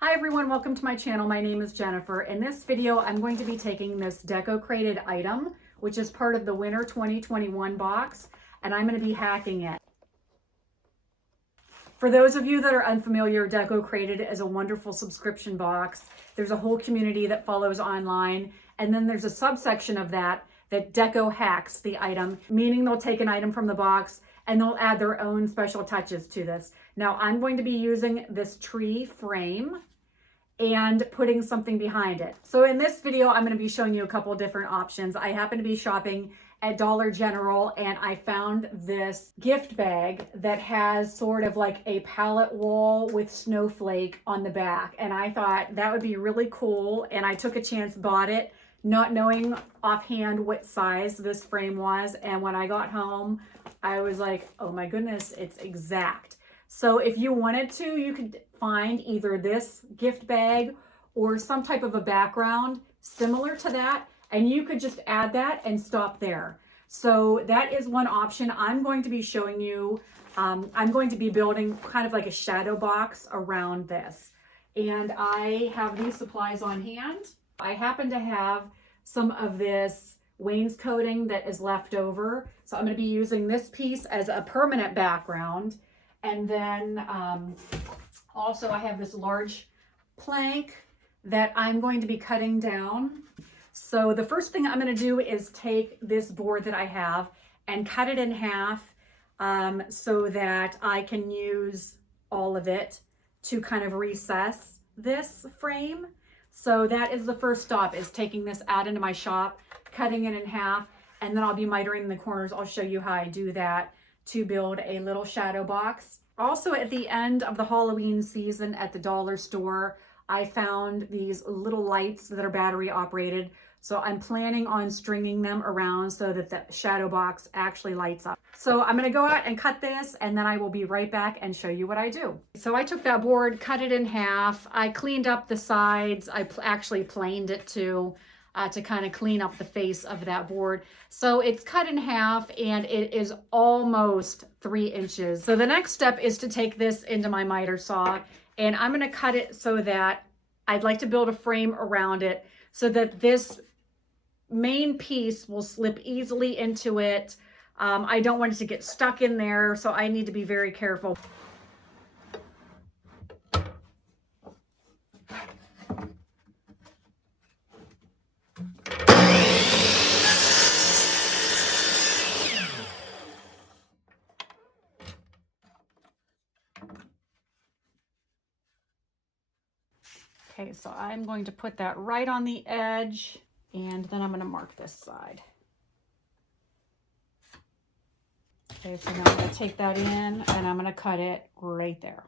Hi everyone, welcome to my channel. My name is Jennifer. In this video, I'm going to be taking this Decocrated item, which is part of the Winter 2021 box, and I'm going to be hacking it. For those of you that are unfamiliar, Decocrated is a wonderful subscription box. There's a whole community that follows online, and then there's a subsection of that Deco hacks the item, meaning they'll take an item from the box and they'll add their own special touches to this. Now, I'm going to be using this tree frame and putting something behind it. So in this video, I'm going to be showing you a couple of different options. I happen to be shopping at Dollar General and I found this gift bag that has sort of like a pallet wall with snowflake on the back. And I thought that would be really cool. And I took a chance, bought it, not knowing offhand what size this frame was. And when I got home, I was like, oh my goodness, it's exact. So if you wanted to, you could find either this gift bag or some type of a background similar to that, and you could just add that and stop there. So that is one option. I'm going to be showing you, I'm going to be building kind of like a shadow box around this. And I have these supplies on hand. I happen to have some of this wainscoting that is left over. So I'm going to be using this piece as a permanent background. And then also I have this large plank that I'm going to be cutting down. So the first thing I'm going to do is take this board that I have and cut it in half so that I can use all of it to kind of recess this frame. So that is the first stop, is taking this out into my shop, cutting it in half, and then I'll be mitering the corners. I'll show you how I do that to build a little shadow box. Also, at the end of the Halloween season at the dollar store, I found these little lights that are battery operated. So I'm planning on stringing them around so that the shadow box actually lights up. So I'm gonna go out and cut this, and then I will be right back and show you what I do. So I took that board, cut it in half. I cleaned up the sides. I actually planed it to kind of clean up the face of that board. So it's cut in half and it is almost 3 inches. So the next step is to take this into my miter saw, and I'm going to cut it so that I'd like to build a frame around it so that this main piece will slip easily into it. I don't want it to get stuck in there, so I need to be very careful. Okay, so I'm going to put that right on the edge, and then I'm going to mark this side. Okay, so now I'm going to take that in and I'm going to cut it right there.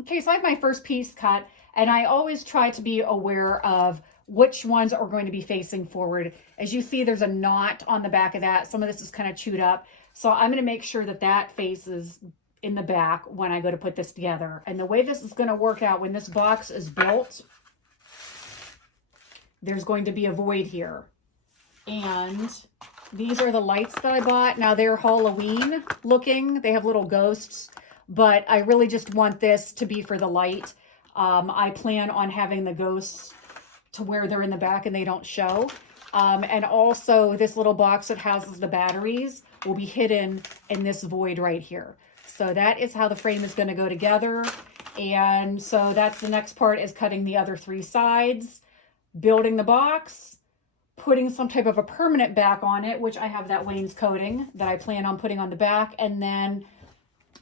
Okay, so I have my first piece cut, and I always try to be aware of which ones are going to be facing forward. As you see, there's a knot on the back of that. Some of this is kind of chewed up. So I'm going to make sure that that faces in the back when I go to put this together. And the way this is going to work out, when this box is built, there's going to be a void here. And these are the lights that I bought. Now they're Halloween looking. They have little ghosts, but I really just want this to be for the light. I plan on having the ghosts to where they're in the back and they don't show. And also this little box that houses the batteries will be hidden in this void right here. So that is how the frame is going to go together. And so that's the next part, is cutting the other 3 sides, building the box, putting some type of a permanent back on it, which I have that wainscoting that I plan on putting on the back. And then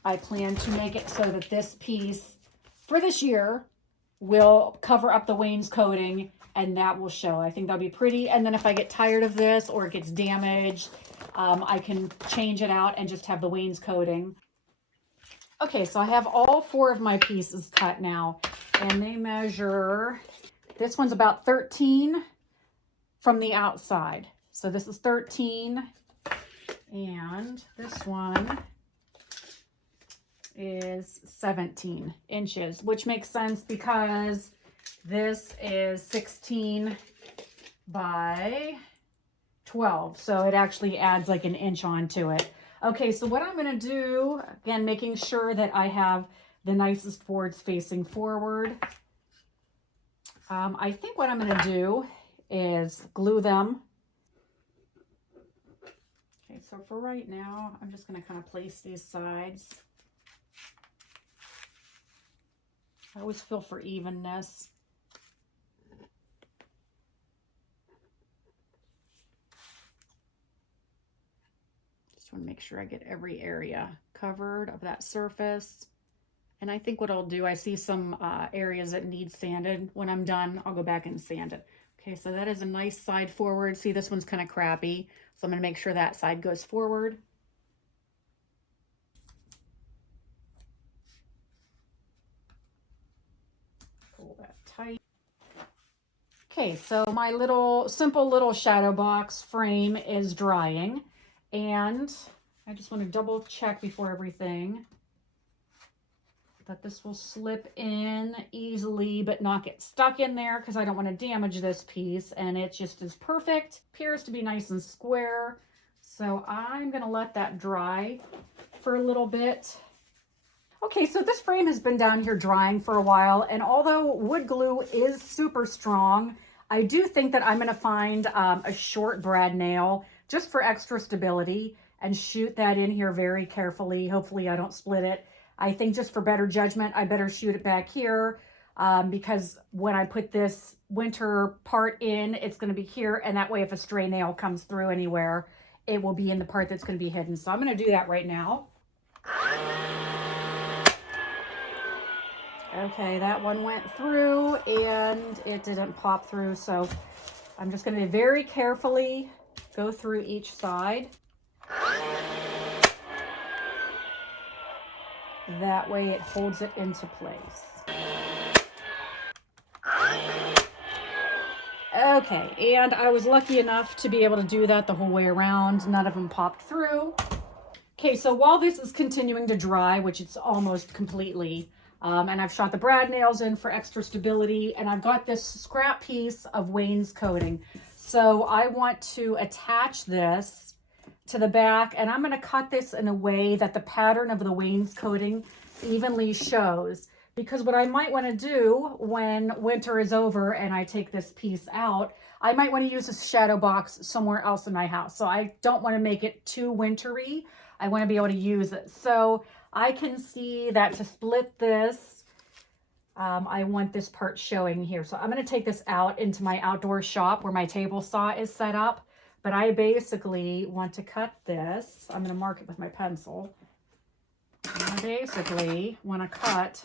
I plan to make it so that this piece for this year will cover up the wainscoting, and that will show. I think that'll be pretty. And then if I get tired of this or it gets damaged, I can change it out and just have the wainscoting. Okay, so I have all 4 of my pieces cut now, and they measure, this one's about 13 from the outside. So this is 13, and this one is 17 inches, which makes sense because this is 16 by 12. So it actually adds like an inch onto it. Okay, so what I'm going to do, again, making sure that I have the nicest boards facing forward. I think what I'm going to do is glue them. Okay, so for right now, I'm just going to kind of place these sides. I always feel for evenness. Just want to make sure I get every area covered of that surface. And I think what I'll do, I see some areas that need sanded. When I'm done, I'll go back and sand it. Okay, so that is a nice side forward. See, this one's kind of crappy. So I'm going to make sure that side goes forward. Pull that tight. Okay, so my simple little shadow box frame is drying. And I just want to double check before everything that this will slip in easily but not get stuck in there, because I don't want to damage this piece. And it just is perfect. Appears to be nice and square. So I'm going to let that dry for a little bit. Okay, so this frame has been down here drying for a while, and although wood glue is super strong, I do think that I'm going to find a short brad nail just for extra stability and shoot that in here very carefully. Hopefully I don't split it. I think just for better judgment, I better shoot it back here because when I put this winter part in, it's going to be here, and that way if a stray nail comes through anywhere, it will be in the part that's going to be hidden. So I'm going to do that right now. Okay, that one went through and it didn't pop through, so I'm just going to very carefully go through each side. That way it holds it into place. Okay, and I was lucky enough to be able to do that the whole way around. None of them popped through. Okay, so while this is continuing to dry, which it's almost completely, and I've shot the brad nails in for extra stability, and I've got this scrap piece of wainscoting. So I want to attach this to the back, and I'm going to cut this in a way that the pattern of the wainscoting evenly shows. Because what I might want to do when winter is over and I take this piece out, I might want to use this shadow box somewhere else in my house. So I don't want to make it too wintry. I want to be able to use it. So I can see that to split this, I want this part showing here. So I'm going to take this out into my outdoor shop where my table saw is set up. But I basically want to cut this. I'm going to mark it with my pencil. I basically want to cut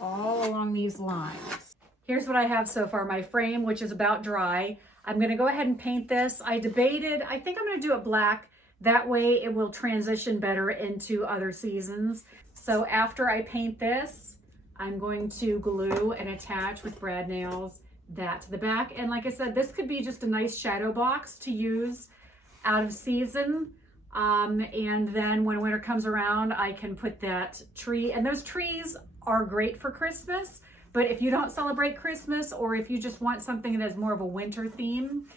all along these lines. Here's what I have so far, my frame, which is about dry. I'm going to go ahead and paint this. I debated, I think I'm going to do it black. That way it will transition better into other seasons. So after I paint this, I'm going to glue and attach with brad nails that to the back. And like I said, this could be just a nice shadow box to use out of season. And then when winter comes around, I can put that tree, and those trees are great for Christmas. But if you don't celebrate Christmas, or if you just want something that has more of a winter theme,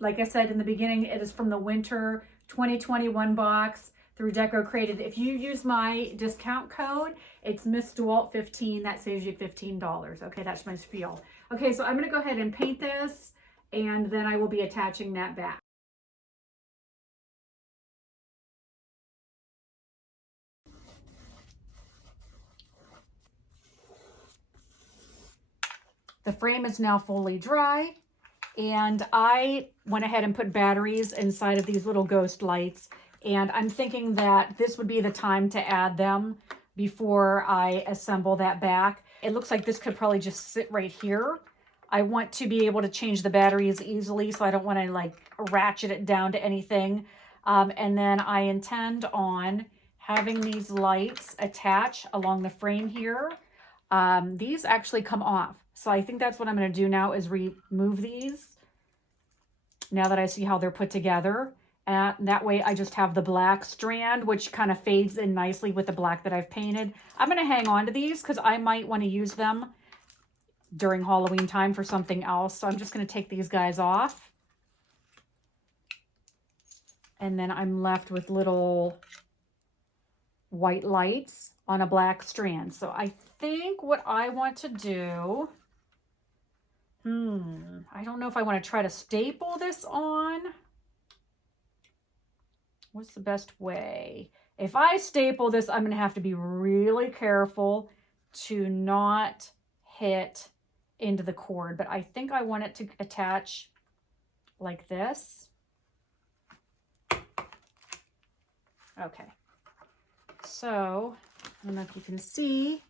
like I said in the beginning, it is from the winter 2021 box through Decocrated. If you use my discount code, it's Miss DeWalt 15. That saves you $15. Okay, that's my spiel. Okay, so I'm going to go ahead and paint this, and then I will be attaching that back. The frame is now fully dry, and I went ahead and put batteries inside of these little ghost lights, and I'm thinking that this would be the time to add them before I assemble that back. It looks like this could probably just sit right here. I want to be able to change the batteries easily, so I don't want to like ratchet it down to anything. And then I intend on having these lights attach along the frame here. These actually come off. So I think that's what I'm going to do now, is remove these now that I see how they're put together. And that way I just have the black strand, which kind of fades in nicely with the black that I've painted. I'm going to hang on to these because I might want to use them during Halloween time for something else. So I'm just going to take these guys off. And then I'm left with little white lights on a black strand. So I think what I want to do I don't know if I want to try to staple this on. What's the best way? If I staple this, I'm going to have to be really careful to not hit into the cord, but I think I want it to attach like this. Okay. So, I don't know if you can see,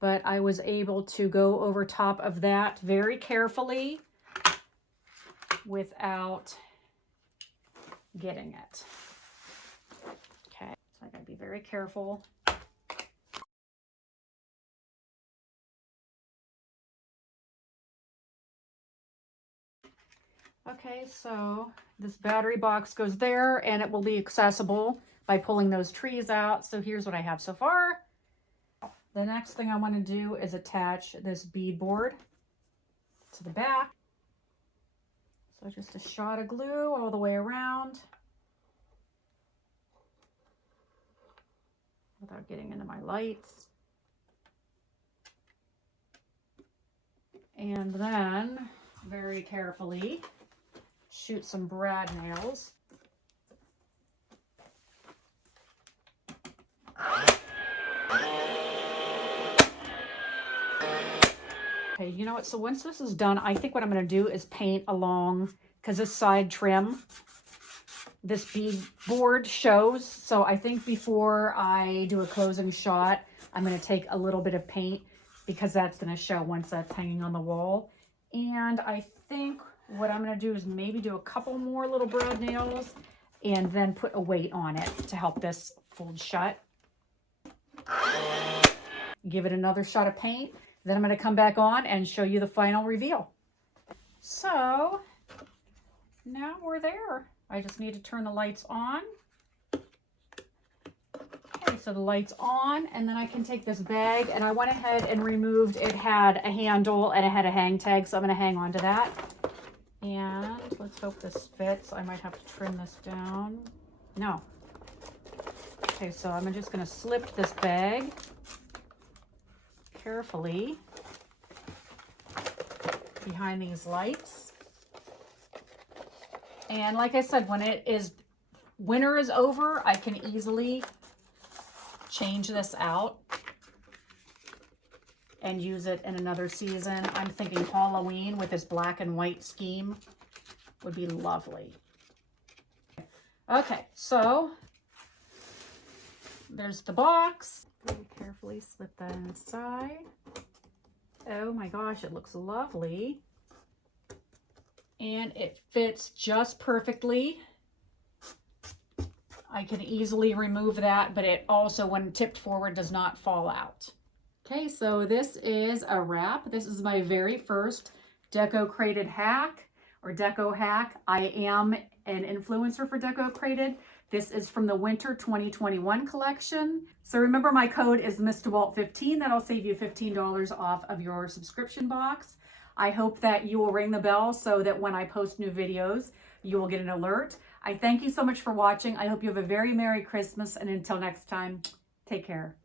but I was able to go over top of that very carefully without getting it. Okay, so I gotta be very careful. Okay, so this battery box goes there and it will be accessible by pulling those trees out. So here's what I have so far. The next thing I want to do is attach this beadboard to the back. So just a shot of glue all the way around without getting into my lights. And then very carefully shoot some brad nails. Okay, you know what? So once this is done, I think what I'm going to do is paint along, because this side trim, this beadboard shows. So I think before I do a closing shot, I'm going to take a little bit of paint because that's going to show once that's hanging on the wall. And I think what I'm going to do is maybe do a couple more little brad nails and then put a weight on it to help this fold shut. Give it another shot of paint. Then I'm going to come back on and show you the final reveal. So now we're there. I just need to turn the lights on. Okay, so the light's on, and then I can take this bag, and I went ahead and removed, it had a handle and it had a hang tag, so I'm going to hang on to that. And let's hope this fits. I might have to trim this down. No. Okay, so I'm just going to slip this bag carefully behind these lights. And like I said, when winter is over, I can easily change this out and use it in another season. I'm thinking Halloween with this black and white scheme would be lovely. Okay, so there's the box. Very carefully slip that inside. Oh my gosh, it looks lovely. And it fits just perfectly. I can easily remove that, but it also, when tipped forward, does not fall out. Okay, so this is a wrap. This is my very first Decocrated hack or DecoHack. I am an influencer for Decocrated. This is from the winter 2021 collection. So remember, my code is MissDeWalt15. That'll save you $15 off of your subscription box. I hope that you will ring the bell so that when I post new videos, you will get an alert. I thank you so much for watching. I hope you have a very Merry Christmas, and until next time, take care.